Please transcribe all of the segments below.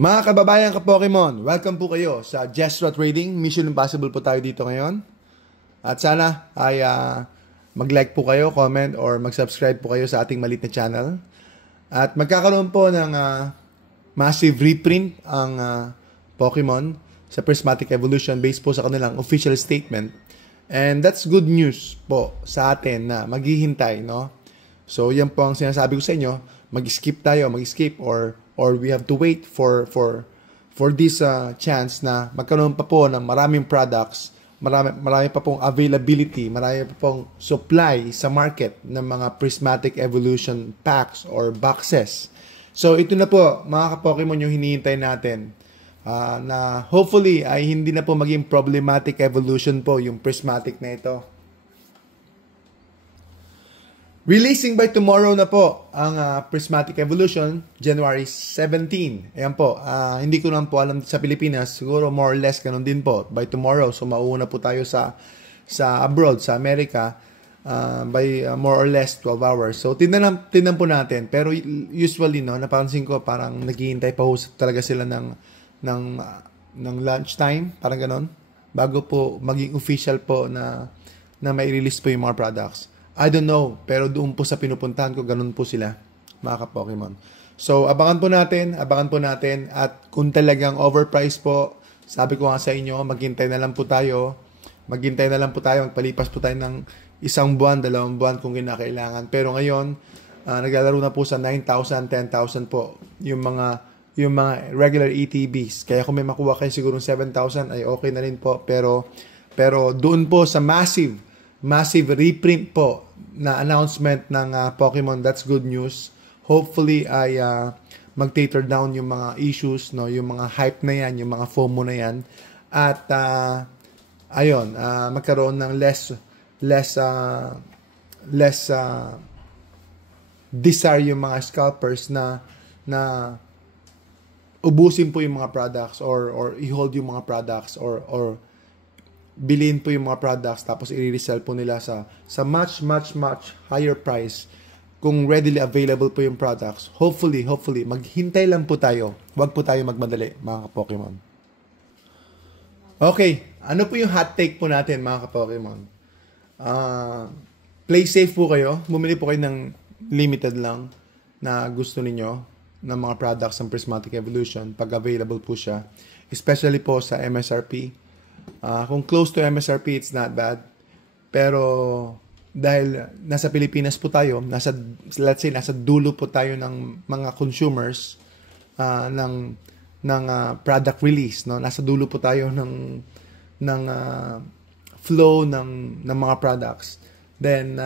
Mga kababayan ka-Pokemon, welcome po kayo sa Jestra Trading. Mission Impossible po tayo dito ngayon. At sana ay mag-like po kayo, comment, or mag-subscribe po kayo sa ating maliit na channel. At magkakaroon po ng massive reprint ang Pokemon sa Prismatic Evolution based po sa kanilang official statement. And that's good news po sa atin na maghihintay, no? So yan po ang sinasabi ko sa inyo, mag-skip tayo, mag-skip or we have to wait for this chance na magkaroon pa po ng maraming products, marami pa pong availability, marami pa pong supply sa market ng mga Prismatic Evolution packs or boxes. So ito na po mga ka-Pokemon yung hinihintay natin. Na hopefully ay hindi na po maging problematic evolution po yung Prismatic na ito. Releasing by tomorrow na po ang Prismatic Evolution, January 17. Ayan po, hindi ko naman po alam sa Pilipinas, siguro more or less ganun din po by tomorrow. So mauuna po tayo sa abroad, sa Amerika, by more or less 12 hours. So tingnan po natin. Pero usually, no, napansin ko parang naghihintay pa ho talaga sila ng lunch time, parang ganon, bago po maging official po na mai-release po yung mga products. I don't know, pero doon po sa pinupuntahan ko, ganun po sila, mga ka-Pokemon. So, abangan po natin, at kung talagang overpriced po, sabi ko nga sa inyo, maghintay na lang po tayo, magpalipas po tayo ng 1 buwan, 2 buwan kung kinakailangan. Pero ngayon, naglalaro na po sa 9,000, 10,000 po, yung mga regular ETBs. Kaya kung may makuha kayo siguro 7,000 ay okay na rin po. Pero doon po sa massive reprint po na announcement ng Pokemon, that's good news. Hopefully ay mag-taper down yung mga issues, no, yung mga hype na yan, yung mga FOMO na yan. At magkaroon ng less desire yung mga scalpers na ubusin po yung mga products or i-hold yung mga products or bilhin po yung mga products tapos i-resell po nila sa much higher price kung readily available po yung products. Hopefully maghintay lang po tayo. Huwag po tayo magmadali, mga ka-Pokemon. Okay, ano po yung hot take po natin, mga ka-Pokemon? Play safe po kayo. Bumili po kayo ng limited lang na gusto ninyo ng mga products ng Prismatic Evolution pag available po siya, especially po sa MSRP. Kung close to MSRP, it's not bad. Pero dahil nasa Pilipinas po tayo, let's say nasa dulo po tayo ng mga consumers ng product release, no? Nasa dulo po tayo ng flow ng mga products. Then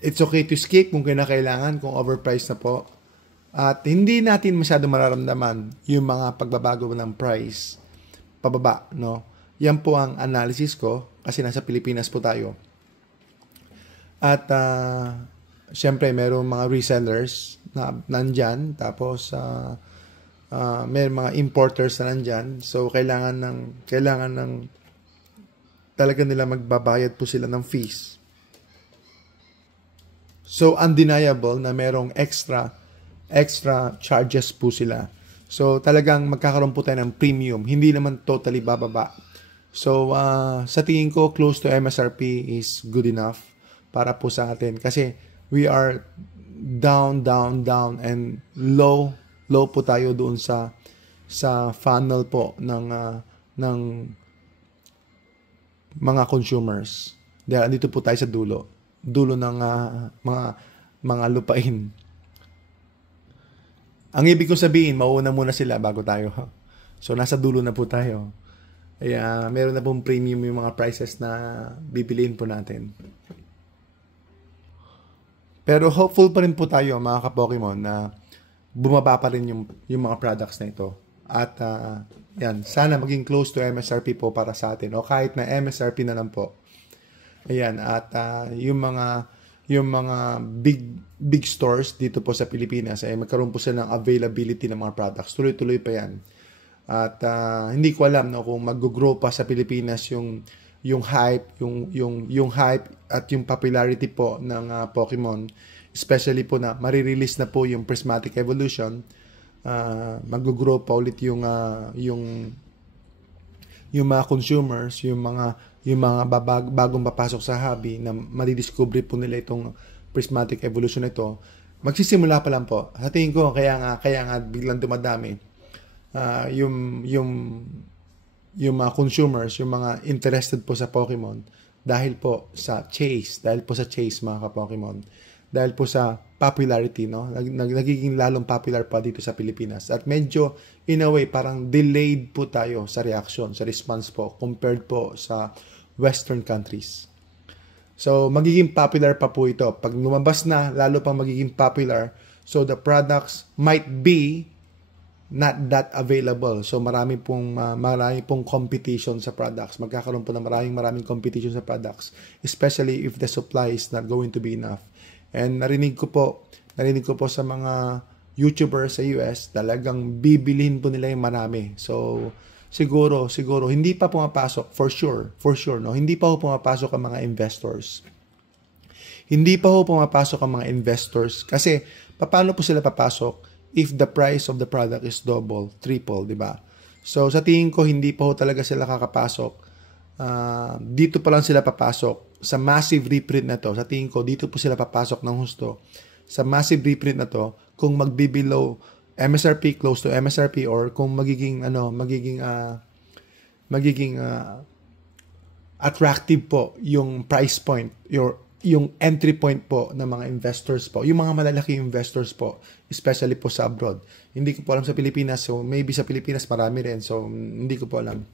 it's okay to skip kung kinakailangan, kung overpriced na po. At hindi natin masyado mararamdaman yung mga pagbabago ng price pababa, no? Yan po ang analysis ko kasi nasa Pilipinas po tayo. At syempre mayroong mga resellers na nandyan, tapos may mga importers na nandyan. So kailangan ng talaga nila magbabayad po sila ng fees. So undeniable na merong extra charges po sila. So talagang magkakaroon po tayo ng premium. Hindi naman totally bababa. So sa tingin ko, close to MSRP is good enough para po sa atin. Kasi we are down and low po tayo doon sa funnel po ng mga consumers. Dahil andito po tayo sa dulo ng mga lupain. Ang ibig ko sabihin, mauuna muna sila bago tayo. So, nasa dulo na po tayo. Kaya, meron na pong premium yung mga prices na bibiliin po natin. Pero hopeful pa rin po tayo, mga ka-Pokemon, na bumaba pa rin yung mga products na ito. At, yan, sana maging close to MSRP po para sa atin. O kahit na MSRP na lang po. Ayan, at yung mga big stores dito po sa Pilipinas ay magkaroon po sila ng availability ng mga products. Tuloy-tuloy pa yan. At hindi ko alam, no, kung mag-grow pa sa Pilipinas yung hype at yung popularity po ng Pokemon, especially po na marirelease na po yung Prismatic Evolution. mag-grow pa ulit yung mga consumers, yung mga bagong papasok sa hobby na madidiscover po nila itong prismatic evolution na ito, magsisimula pa lang po. Sa tingin ko, kaya nga biglang dumadami yung mga consumers, yung mga interested po sa Pokemon dahil po sa chase mga ka-Pokemon. Dahil po sa popularity, no? Nagiging lalong popular pa dito sa Pilipinas. At medyo, in a way, parang delayed po tayo sa reaction, sa response po, compared po sa Western countries. So, magiging popular pa po ito. Pag lumabas na, lalo pang magiging popular. So, the products might be not that available. So, marami pong competition sa products. Magkakaroon po ng maraming competition sa products. Especially if the supply is not going to be enough. And narinig ko po sa mga YouTubers sa US, talagang bibilhin po nila yung marami. So, siguro, hindi pa pumapasok, for sure, no? Hindi pa po pumapasok ang mga investors. Hindi pa po pumapasok ang mga investors. Kasi, paano po sila papasok if the price of the product is double, triple, di ba? So, sa tingin ko, hindi pa po talaga sila kakapasok. Dito pa lang sila papasok sa massive reprint na to. Sa tingin ko, dito po sila papasok ng husto. Sa massive reprint na to, kung magbibelow MSRP, close to MSRP, or kung magiging attractive po yung price point, yung entry point po ng mga investors po, yung mga malalaking investors po, especially po sa abroad. Hindi ko po alam sa Pilipinas, so maybe sa Pilipinas marami rin, so hindi ko po alam.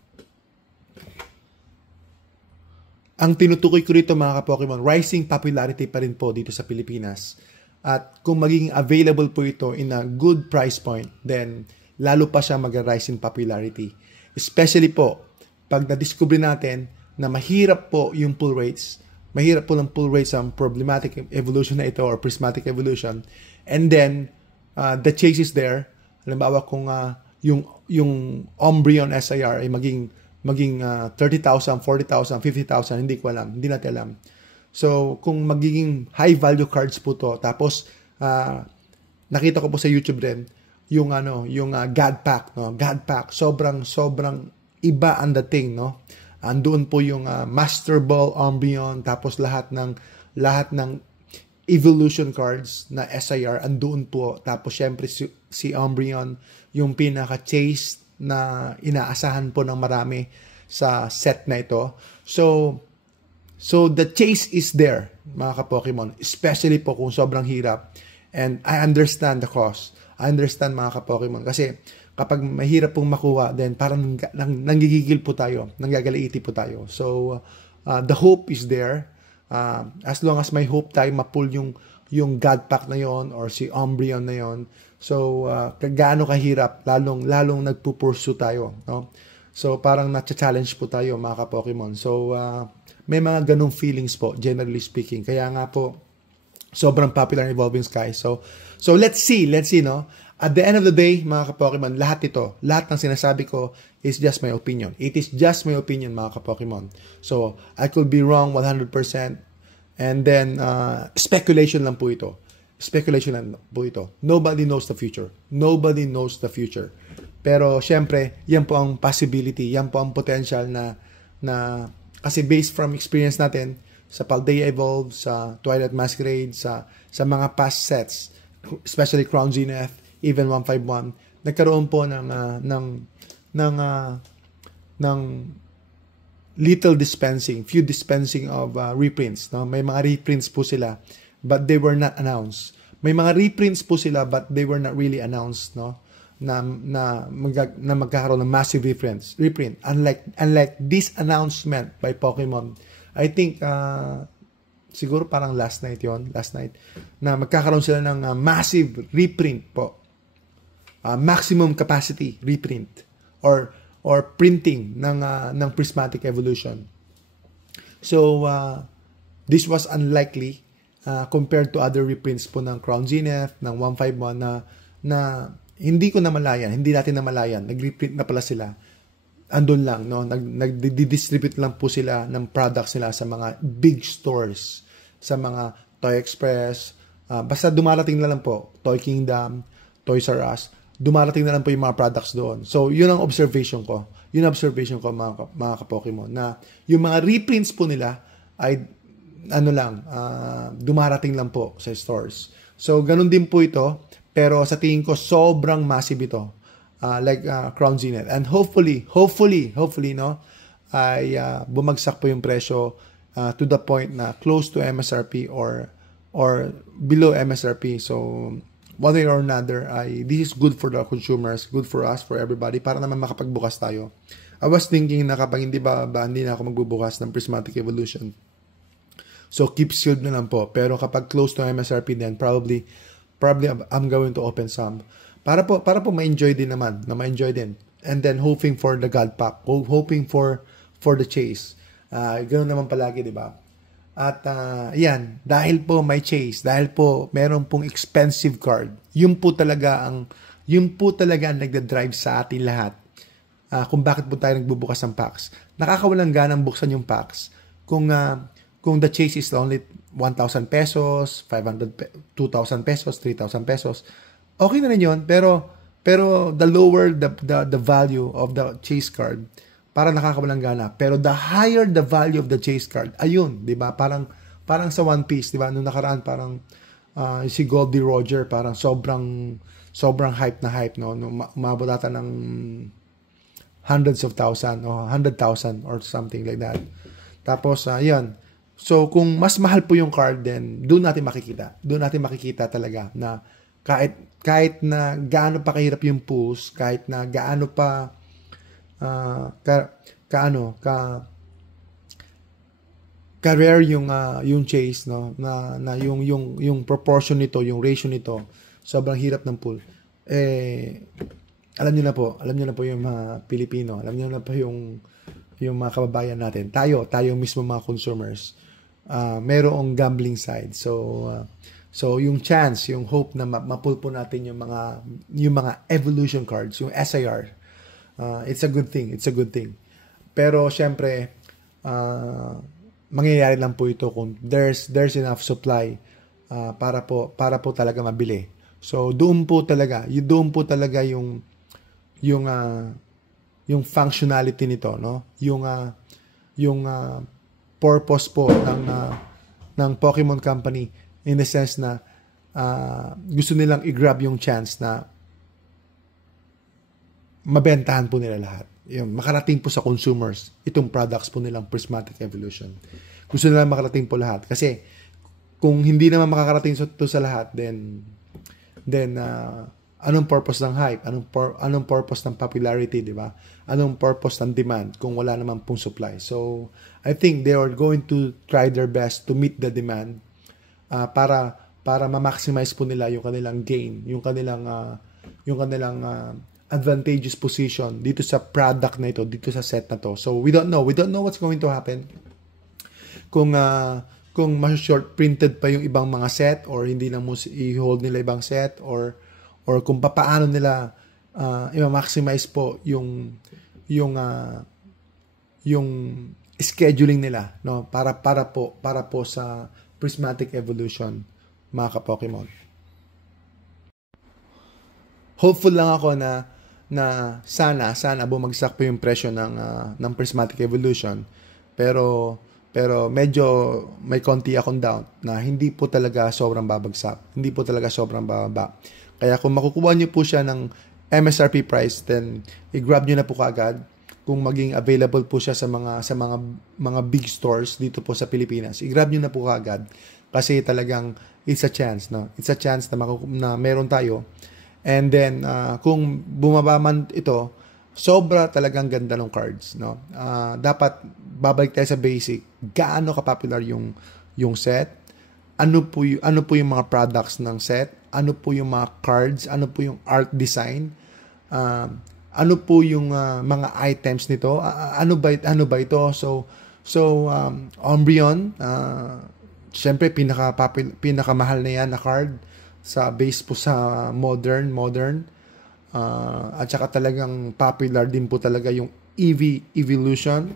Ang tinutukoy ko rito mga ka-Pokemon, rising popularity pa rin po dito sa Pilipinas. At kung magiging available po ito in a good price point, then lalo pa siya mag-rise in popularity. Especially po, pag na-discover natin na mahirap po yung pull rates, mahirap po ng pull rates ang problematic evolution na ito or prismatic evolution, and then the chase is there. Halimbawa kung yung Umbreon SIR ay maging 30,000, 40,000, 50,000, hindi ko alam, hindi natin alam. So, kung magiging high value cards po to, tapos nakita ko po sa YouTube din yung God Pack, no? God Pack, sobrang iba ang dating, no? Andoon po yung Master Ball Umbreon, tapos lahat ng evolution cards na SIR andoon po. Tapos syempre si Umbreon yung pinaka-chase na inaasahan po ng marami sa set na ito. So the chase is there, mga ka-Pokemon, especially po kung sobrang hirap. And I understand the cost. I understand, mga ka-Pokemon, kasi kapag mahirap pong makuha, then parang nanggigigil po tayo, nanggagaliiti po tayo. So the hope is there. As long as may hope tayo mapull yung God Pack na yon or si Umbreon na yon. So, gaano kahirap, lalong nagpupursue tayo, no? So, parang na-challenge po tayo, mga ka-Pokemon. So, may mga ganung feelings po, generally speaking. Kaya nga po, sobrang popular ng Evolving Sky. So let's see, no? At the end of the day, mga ka-Pokemon, lahat ng sinasabi ko is just my opinion. It is just my opinion, mga ka-Pokemon. So, I could be wrong 100%. And then, speculation lang po ito. Nobody knows the future. Pero, syempre, yan po ang possibility. Yan po ang potential na kasi based from experience natin sa Paldea Evolve, sa Twilight Masquerade, sa mga past sets, especially Crown Zenith, even 151, nagkaroon po ng little dispensing, few dispensing of reprints. No? May mga reprints po sila, but they were not announced. May mga reprints po sila, but they were not really announced, no? Na magkakaroon ng massive reprint. Unlike this announcement by Pokemon, I think siguro parang last night, na magkakaroon sila ng massive reprint po. Maximum capacity reprint or printing ng prismatic evolution. So this was unlikely compared to other reprints po ng Crown Zenith, ng 151 na hindi natin namalayan, nag-reprint na pala sila. Andun lang, no? Nag-distribute lang po sila ng products nila sa mga big stores, sa mga Toy Express, basta dumarating na lang po, Toy Kingdom, Toys R Us, dumarating na lang po yung mga products doon. So, yun ang observation ko. Yun ang observation ko mga ka-Pokemon, na yung mga reprints po nila ay dumarating lang po sa stores. So, ganun din po ito. Pero sa tingin ko, sobrang massive ito. Like Crown Zenith. And hopefully, no, ay bumagsak po yung presyo to the point na close to MSRP or below MSRP. So, one way or another, this is good for the consumers, good for us, for everybody, para naman makapagbukas tayo. I was thinking na kapag hindi na ako magbubukas ng Prismatic Evolution, so keep sealed na lang po. Pero kapag close to MSRP then probably I'm going to open some. Para po ma-enjoy din naman, ma-enjoy din. And then hoping for the God Pack, hoping for the chase. Ganoon naman palagi, di ba? At yan, dahil po may chase, dahil po meron pong expensive card, yun po talaga ang nagda-drive sa atin lahat. Kung bakit po tayo nagbubukas ng packs. Nakakawalang ganang buksan yung packs kung the chase is only 1,000 pesos, 2,000 pesos, 3,000 pesos. Okay na rin yun, pero the lower the value of the chase card, para nakakawalang gana. Pero the higher the value of the chase card, ayun, 'di ba? Parang sa One Piece, 'di ba? Nung nakaraan parang si Goldie Roger, parang sobrang hype na hype, no? Umabot ata ng hundreds of thousand o 100,000 or something like that. Tapos ayun. So kung mas mahal po yung card, then doon natin makikita talaga na kahit na gaano pa kahirap yung push, kahit na gaano pa ka-rare yung chase, no, na yung proportion nito, yung ratio nito, sobrang hirap ng pull. Alam niyo na po yung mga Pilipino, alam niyo na po yung mga kababayan natin, tayo mismo mga consumers, mayroong gambling side. So yung chance, yung hope na ma-pull po natin yung mga evolution cards, yung SIR, it's a good thing. Pero syempre, mangyayari lang po ito kung there's enough supply para po talaga mabili. So doon po talaga yung functionality nito, no? Yung purpose po ng Pokemon Company, in the sense na gusto nilang i-grab yung chance na mabentahan po nila lahat. Yung makarating po sa consumers itong products po nilang Prismatic Evolution. Gusto nila makarating po lahat. Kasi kung hindi naman makakarating to sa lahat, then anong purpose ng hype? Anong purpose ng popularity, di ba? Anong purpose ng demand kung wala naman pong supply? So, I think they are going to try their best to meet the demand para ma-maximize po nila yung kanilang gain, yung kanilang advantageous position dito sa product na ito, dito sa set na to. So we don't know what's going to happen kung mas short printed pa yung ibang mga set, or hindi na mo i-hold nila ibang set, or kung paano nila i-maximize po yung scheduling nila, no, para po sa Prismatic Evolution, mga ka-Pokemon. Hopeful lang ako na sana bumagsak po yung presyo ng Prismatic Evolution, pero medyo may konti akong doubt na hindi po talaga sobrang babagsak, hindi po talaga sobrang bababa. Kaya kung makukuha niyo po siya ng MSRP price, then i-grab niyo na po kaagad. Kung maging available po siya sa mga big stores dito po sa Pilipinas, i-grab niyo na po kaagad, kasi talagang it's a chance, no? It's a chance na meron tayo. And then kung bumaba man ito, sobra talagang ganda ng cards, no? Dapat babalik tayo sa basic. Gaano ka-popular yung set? Ano po yung mga products ng set? Ano po yung mga cards? Ano po yung art design? Ano po yung mga items nito? Ano ba ito? So Umbreon, syempre pinakamahal na yan na card sa base po sa modern, at saka talagang popular din po talaga yung Evolution.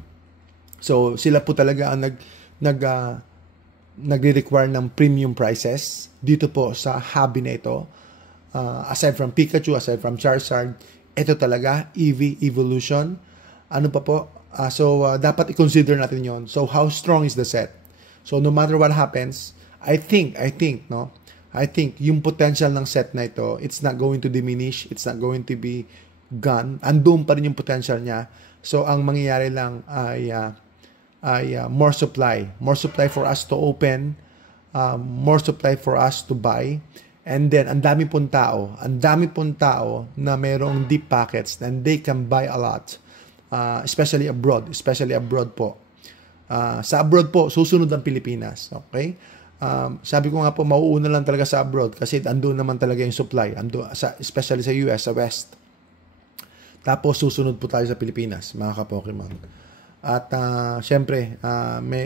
So sila po talaga ang nagre-require ng premium prices dito po sa hobby na ito. aside from Pikachu, aside from Charizard, ito talaga, Eevee Evolution. Ano pa po? Dapat i-consider natin yon. So, how strong is the set? So, no matter what happens, I think, no? I think, yung potential ng set na ito, it's not going to diminish, it's not going to be gone. Andun pa rin yung potential niya. So, ang mangyayari lang ay more supply. More supply for us to open, more supply for us to buy. And then, ang dami pong tao na mayroong deep pockets and they can buy a lot. Especially abroad po. Sa abroad po, susunod ang Pilipinas. Okay? Sabi ko nga po, mauuna lang talaga sa abroad kasi andun naman talaga yung supply. Especially sa US, sa West. Tapos, susunod po tayo sa Pilipinas, mga ka-Pokemon. At, syempre,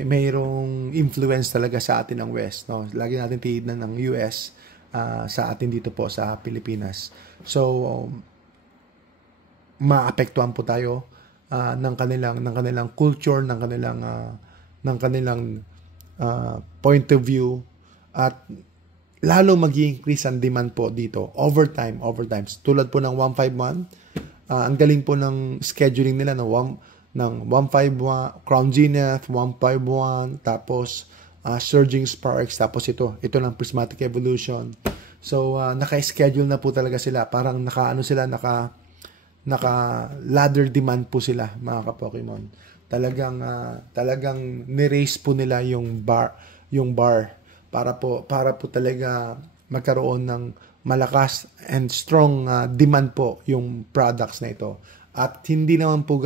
mayroong influence talaga sa atin ng West. No? Lagi natin titignan ng US sa atin dito po sa Pilipinas. So, maapektuhan po tayo ng kanilang culture, ng kanilang point of view, at lalo mag-i-increase ang demand po dito over time. Tulad po ng 151, ang galing po ng scheduling nila ng 151 Crown Zenith, 151, tapos Surging Sparks, tapos ito ng Prismatic Evolution. So naka-schedule na po talaga sila, parang naka-ladder demand po sila, mga ka-Pokemon. Talagang ni-raise po nila yung bar para po talaga magkaroon ng malakas and strong demand po yung products na ito. At hindi lang po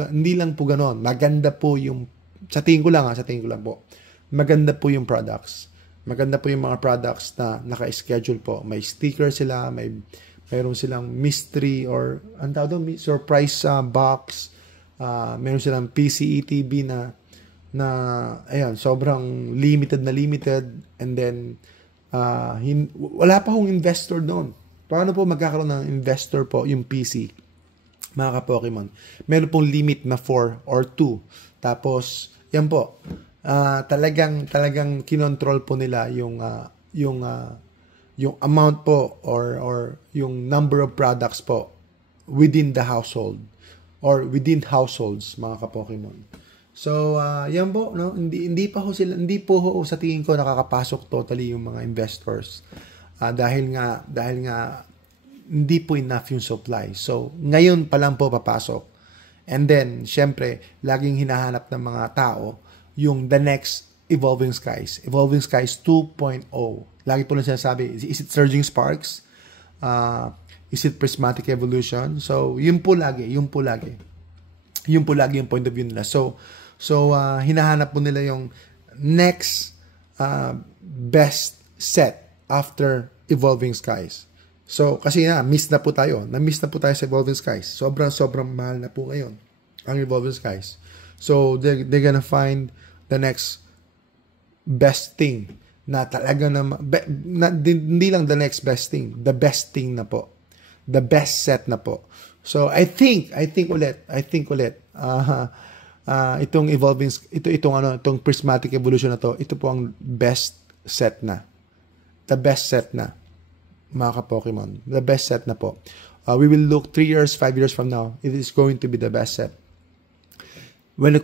ganoon. Maganda po yung sa tingin ko lang po. Maganda po yung products. Maganda po yung mga products na naka-schedule po. May sticker sila, mayroon silang mystery or surprise box. Meron silang PCETB na ayan, sobrang limited, and then wala pa hong investor doon. Paano po magkakaroon ng investor po yung PC, mga ka-Pokemon? Meron pong limit na 4 or 2. Tapos yan po, talagang kinontrol po nila yung amount po or yung number of products po within the household or within households, mga ka-Pokemon. So, yan po, no? Hindi po sa tingin ko nakakapasok totally yung mga investors. Dahil nga hindi po enough yung supply. So, ngayon pa lang po papasok. And then, syempre, laging hinahanap ng mga tao yung the next Evolving Skies 2.0. Lagi po lang sinasabi, is it Surging Sparks? Is it Prismatic Evolution? So, yun po lagi yung point of view nila. So hinahanap po nila yung next best set after Evolving Skies. So, kasi na-miss na po tayo sa Evolving Skies. Sobrang mahal na po ngayon ang Evolving Skies. So, they're gonna find the next best thing na talaga hindi lang the next best thing, the best thing na po. The best set na po. So, I think ulit, itong itong Prismatic Evolution na to, ito po ang best set na. The best set na, mga ka-Pokemon. The best set na po. We will look 3 years, 5 years from now, it is going to be the best set. When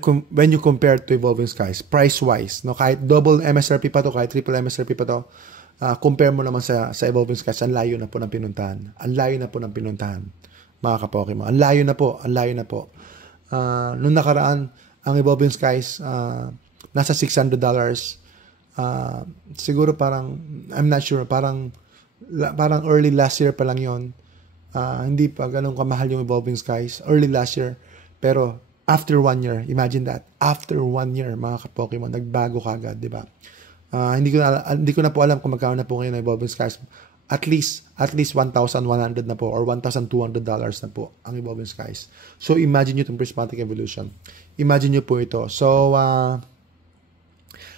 you compare to Evolving Skies, price-wise, no, kahit double MSRP pa to, kahit triple MSRP pa to, compare mo naman sa Evolving Skies, ang layo na po ng pinuntahan. Mga ka-Pokemon. Ang layo na po. Nung nakaraan, ang Evolving Skies, nasa $600. Siguro parang, I'm not sure, parang early last year pa lang yon. Hindi pa ganun kamahal yung Evolving Skies. Early last year. Pero, after 1 year, imagine that. After 1 year, mga ka-Pokemon, nagbago kagad, di ba? Hindi ko na po alam kung magkano na po ngayon ng Evolving Skies. At least $1,100 na po or $1,200 na po ang Evolving Skies. So, imagine nyo itong Prismatic Evolution. Imagine nyo po ito. So,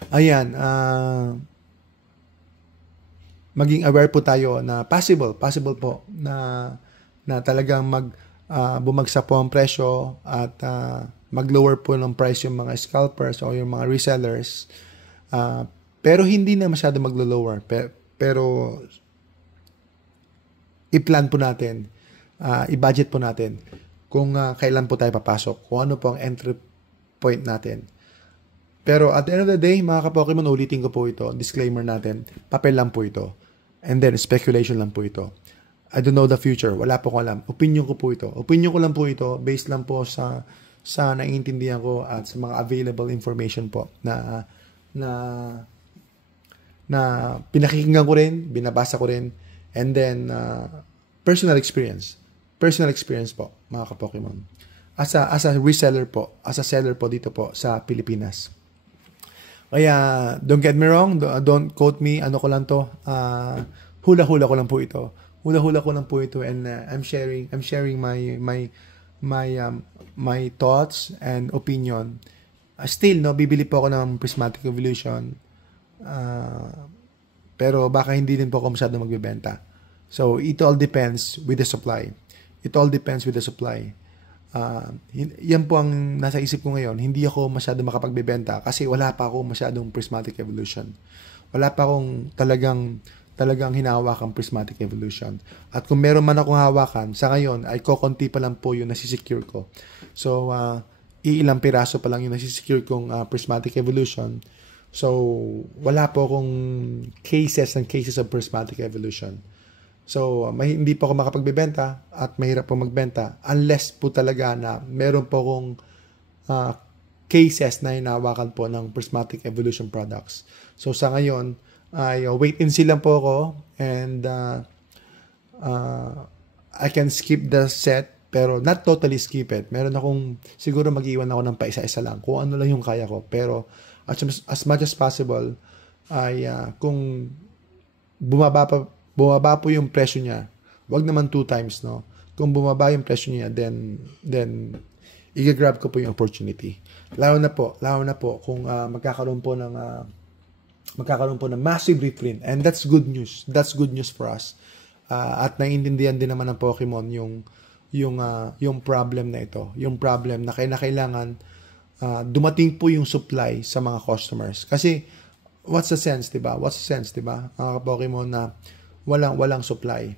ayan, maging aware po tayo na possible po na talagang bumagsak po ang presyo at mag-lower po ng price yung mga scalpers o yung mga resellers. Pero hindi na masyado maglo-lower. Pero i-plan po natin, i-budget po natin kung kailan po tayo papasok, kung ano po ang entry point natin. Pero at the end of the day, mga ka-Pokemon, ulitin ko po ito, disclaimer natin, papel lang po ito. And then, speculation lang po ito. I don't know the future. Wala po ko alam. Opinion ko po ito. Opinion ko lang po ito based lang po sa naiintindihan ko at sa mga available information po na pinakikinggan ko rin, binabasa ko rin, and then personal experience. Personal experience po, mga ka-Pokemon. As a reseller po, as a seller po dito po sa Pilipinas. Kaya, don't get me wrong, don't quote me, ano ko lang to, hula-hula ko lang po ito. Hula-hula ko lang po ito, and I'm sharing my thoughts and opinion. Still, no, bibili po ako ng Prismatic Evolution. Pero baka hindi din po ako masyado magbebenta. So, it all depends with the supply. It all depends with the supply. Yan po ang nasa isip ko ngayon. Hindi ako masyado makapagbebenta kasi wala pa ako masyadong Prismatic Evolution. Wala pa akong talagang hinahawakan Prismatic Evolution. At kung meron man akong hawakan, sa ngayon ay kokonti pa lang po yung nasisecure ko. So, iilang piraso pa lang yung nasisecure kong Prismatic Evolution. So, wala po akong cases of Prismatic Evolution. So, hindi po ako makapagbebenta at mahirap po magbenta unless po talaga na meron po akong cases na hinahawakan po ng Prismatic Evolution products. So, sa ngayon, ay wait and see lang po ako, and I can skip the set pero not totally skip it. Meron akong siguro mag-iwan ako ng paisa-isa lang kung ano lang yung kaya ko, pero as much as possible ay kung bumaba po yung presyo niya, wag naman 2 times, no. Kung bumaba yung presyo niya, then i-grab ko po yung opportunity. Lalo na po kung magkakaroon po ng massive reprint, and that's good news. That's good news for us. At naiintindihan din naman ng Pokemon yung problem na ito. Yung problem na kailangan dumating po yung supply sa mga customers. Kasi what's the sense, 'di ba? Mga Pokemon na walang supply.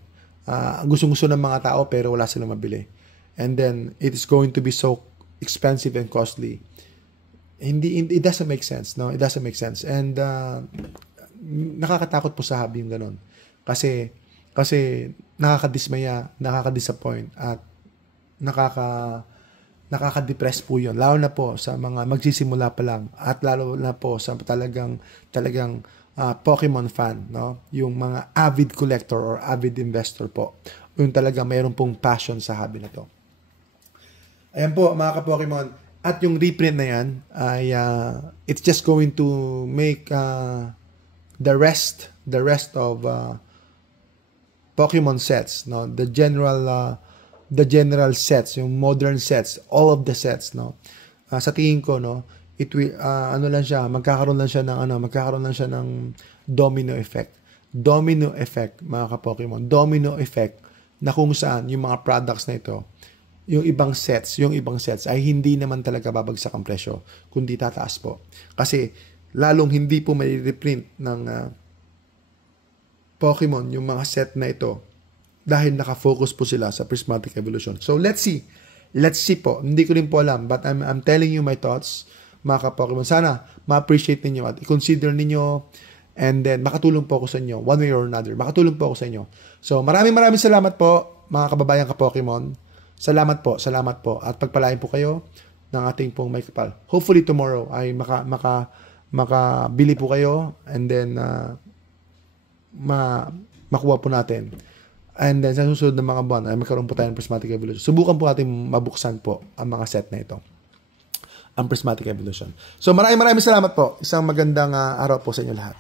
Gusto ng mga tao pero wala silang mabili. And then it is going to be so expensive and costly. It doesn't make sense, no? It doesn't make sense. And nakakatakot po sa hobby yung ganun. Kasi nakakadismaya, nakakadisappoint, at nakaka-depress po yun. Lalo na po sa mga magsisimula pa lang, at lalo na po sa talagang Pokemon fan, no? Yung mga avid collector or avid investor po. Yung talaga mayroon pong passion sa hobby na to. Ayan po, mga ka-Pokemon. At yung reprint na yan, ay it's just going to make the rest of Pokemon sets, no? The general sets, yung modern sets, all of the sets, no? Sa tingin ko, no, it will magkakaroon lang siya ng domino effect. Domino effect, mga ka-Pokemon. Domino effect na kung saan yung mga products na ito, yung ibang sets ay hindi naman talaga babagsak ang presyo, kundi tataas po. Kasi lalong hindi po may reprint ng Pokemon yung mga set na ito dahil nakafocus po sila sa Prismatic Evolution. So let's see po. Hindi ko rin po alam, but I'm telling you my thoughts, mga ka-Pokemon. Sana ma-appreciate ninyo at i-consider ninyo, and then makatulong po ako sa inyo one way or another. Makatulong po ako sa inyo. So maraming salamat po, mga kababayan ka-Pokemon. Salamat po. At pagpalain po kayo ng ating pong may kapal. Hopefully tomorrow ay makabili po kayo, and then makuha po natin. And then sa susunod ng mga buwan ay magkaroon po tayo ng Prismatic Evolution. Subukan po natin mabuksan po ang mga set na ito. Ang Prismatic Evolution. So maraming salamat po. Isang magandang araw po sa inyo lahat.